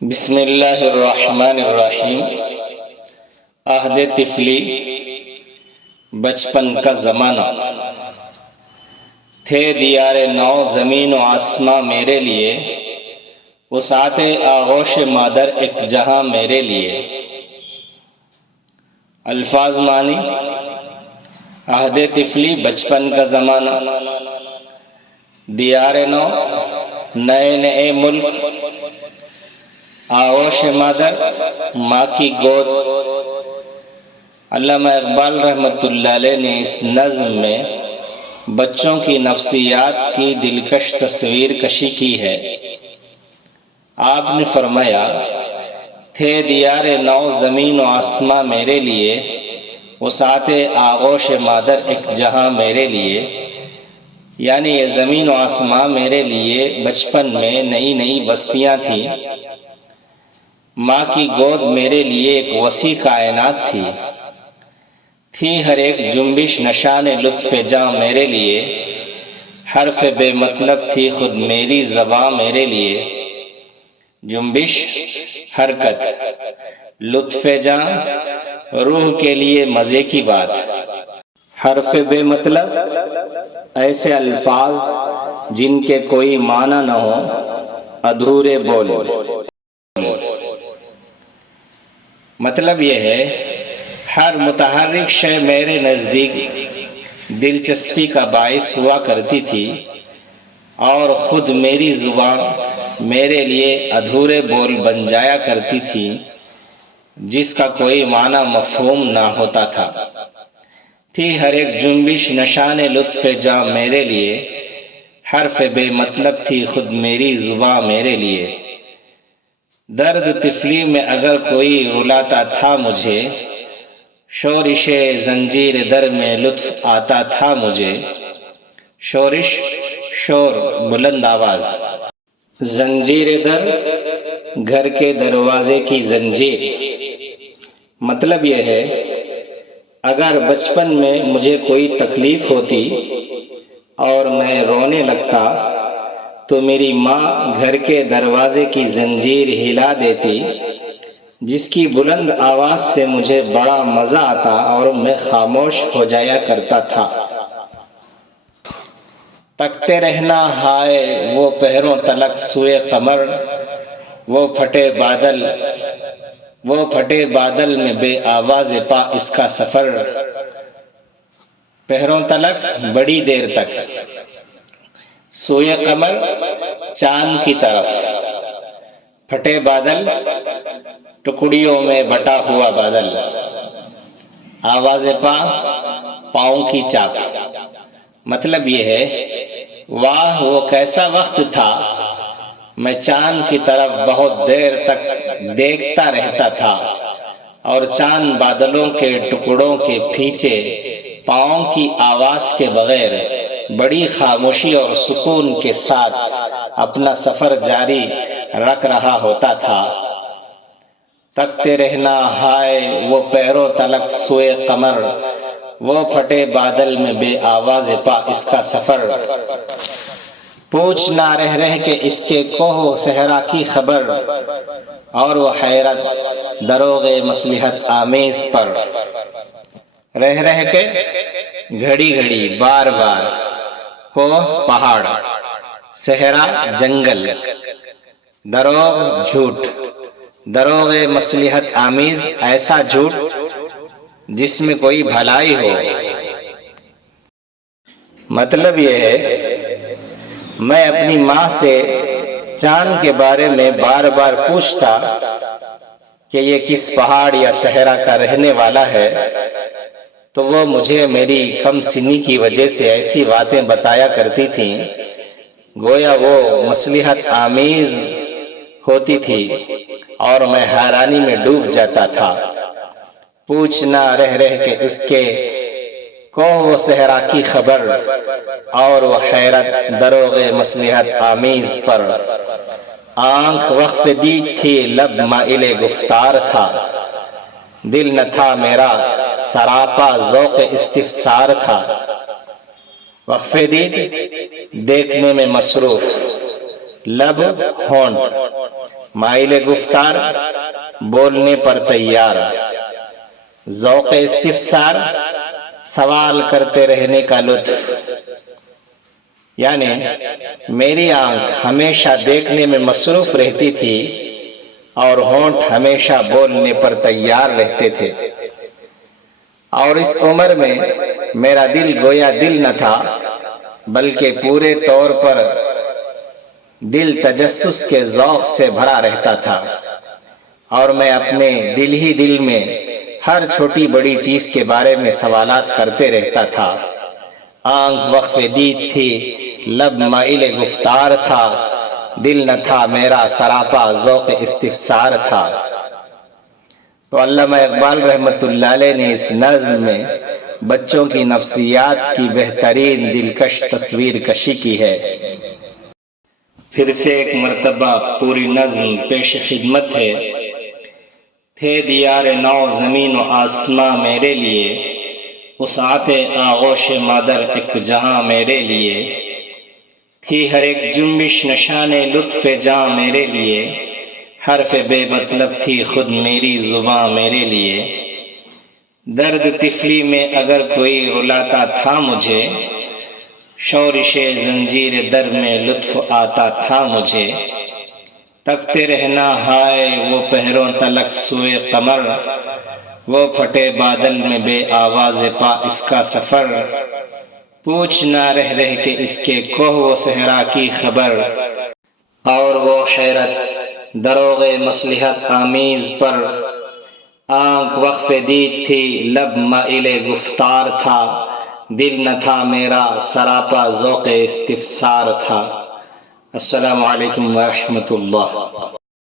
بسم اللہ الرحمن الرحیم۔ عہد طفلی، بچپن کا زمانہ۔ تھے دیار نو زمین و آسماں میرے لیے، وسعت آغوش مادر ایک جہاں میرے لیے۔ الفاظ معنی: عہد طفلی بچپن کا زمانہ، دیار نو نئے نئے ملک، آغوش مادر ماں کی گود۔ علامہ اقبال رحمۃ اللہ علیہ نے اس نظم میں بچوں کی نفسیات کی دلکش تصویر کشی کی ہے۔ آپ نے فرمایا، تھے دیار نو زمین و آسماں میرے لیے، وسعت آغوش مادر ایک جہاں میرے لیے، یعنی یہ زمین و آسماں میرے لیے بچپن میں نئی نئی بستیاں تھیں۔ ماں کی گود میرے لیے ایک وسیع کائنات تھی ہر ایک جنبش نشان لطف جاں میرے لیے، حرف بے مطلب تھی خود میری زباں میرے لیے۔ جنبش حرکت، لطف جاں روح کے لیے مزے کی بات۔ حرف بے مطلب ایسے الفاظ جن کے کوئی معنی نہ ہو، ادھورے بول۔ مطلب یہ ہے، ہر متحرک شے میرے نزدیک دلچسپی کا باعث ہوا کرتی تھی، اور خود میری زبان میرے لیے ادھورے بول بن جایا کرتی تھی، جس کا کوئی معنی مفہوم نہ ہوتا تھا۔ تھی ہر ایک جنبش نشان لطف جاں میرے لیے، حرف بے مطلب تھی خود میری زباں میرے لیے۔ درد طفلی میں اگر کوئی رلاتا تھا مجھے، شورش زنجیر در میں لطف آتا تھا مجھے۔ شورش، شور، بلند آواز۔ زنجیر در، گھر کے دروازے کی زنجیر۔ مطلب یہ ہے، اگر بچپن میں مجھے کوئی تکلیف ہوتی اور میں رونے لگتا تو میری ماں گھر کے دروازے کی زنجیر ہلا دیتی، جس کی بلند آواز سے مجھے بڑا مزہ آتا اور میں خاموش ہو جایا کرتا تھا۔ تکتے رہنا ہائے وہ پہروں تلک سوئے قمر، وہ پھٹے بادل میں بے آواز پا اس کا سفر۔ پہروں تلک بڑی دیر تک، سوئے قمر چاند کی طرف، پھٹے بادل ٹکڑیوں میں بٹا ہوا بادل، آواز پا پاؤں کی چاپ۔ مطلب یہ ہے، واہ وہ کیسا وقت تھا، میں چاند کی طرف بہت دیر تک دیکھتا رہتا تھا، اور چاند بادلوں کے ٹکڑوں کے پیچھے پاؤں کی آواز کے بغیر بڑی خاموشی اور سکون کے ساتھ اپنا سفر جاری رکھ رہا ہوتا تھا۔ تکتے رہنا ہائے وہ پہروں تلک سوئے قمر، وہ پھٹے بادل میں بے آواز پا اس کا سفر۔ پوچھنا رہ رہ کے اس کے کوہ صحرا کی خبر، اور وہ حیرت دروغ مصلحت آمیز پر۔ رہ رہ کے، گھڑی گھڑی، بار بار، کوہ پہاڑ، صحرا جنگل، دروغ جھوٹ، دروغ مصلحت آمیز ایسا جھوٹ جس میں کوئی بھلائی ہو۔ مطلب یہ ہے، میں اپنی ماں سے چاند کے بارے میں بار بار پوچھتا کہ یہ کس پہاڑ یا صحرا کا رہنے والا ہے، تو وہ مجھے میری کم سنی کی وجہ سے ایسی باتیں بتایا کرتی تھیں، گویا وہ مصلحت آمیز ہوتی تھی، اور میں حیرانی میں ڈوب جاتا تھا۔ پوچھنا رہ رہ کے اس کے کوہ و صحرا کی خبر، اور وہ حیرت دروغ مصلحت آمیز پر۔ آنکھ وقف دید تھی، لب مائل گفتار تھا، دل نہ تھا میرا سراپا ذوق استفسار تھا۔ وقف دید، دیکھنے میں مصروف، لب ہونٹ، مائل گفتار بولنے پر تیار، ذوق استفسار سوال کرتے رہنے کا لطف. یعنی میری آنکھ ہمیشہ دیکھنے میں مصروف رہتی تھی اور ہونٹ ہمیشہ بولنے پر تیار رہتے تھے. اور اس عمر میں میرا دل گویا دل نہ تھا بلکہ پورے طور پر دل تجسس کے ذوق سے بھرا رہتا تھا، اور میں اپنے دل ہی دل میں ہر چھوٹی بڑی چیز کے بارے میں سوالات کرتے رہتا تھا. آنکھ وقف دید تھی، لب مائل گفتار تھا، دل نہ تھا میرا سراپا ذوق استفسار تھا. تو علامہ اقبال رحمۃ اللہ علیہ نے اس نظم میں بچوں کی نفسیات کی بہترین دلکش تصویر کشی کی ہے. پھر سے ایک مرتبہ پوری نظم پیش خدمت ہے. تھے دیار نو زمین و آسماں میرے لیے، وسعت آغوش مادر ایک جہاں میرے لیے. تھی ہر ایک جنبش نشان لطف جاں میرے لیے، حرف بے مطلب تھی خود میری زباں میرے لیے. درد طفلی میں اگر کوئی رلاتا تھا مجھے، شورش زنجیر در میں لطف آتا تھا مجھے. تکتے رہنا ہائے وہ پہروں تلک سوئے قمر، وہ پھٹے بادل میں بے آواز پا اس کا سفر. پوچھنا رہ رہ کے اس کے کوہ و صحرا کی خبر، اور وہ حیرت دروغ مصلحت آمیز پر. آنکھ وقف دید تھی، لب مائل گفتار تھا، دل نہ تھا میرا سراپا ذوق استفسار تھا. السلام علیکم ورحمۃ اللہ.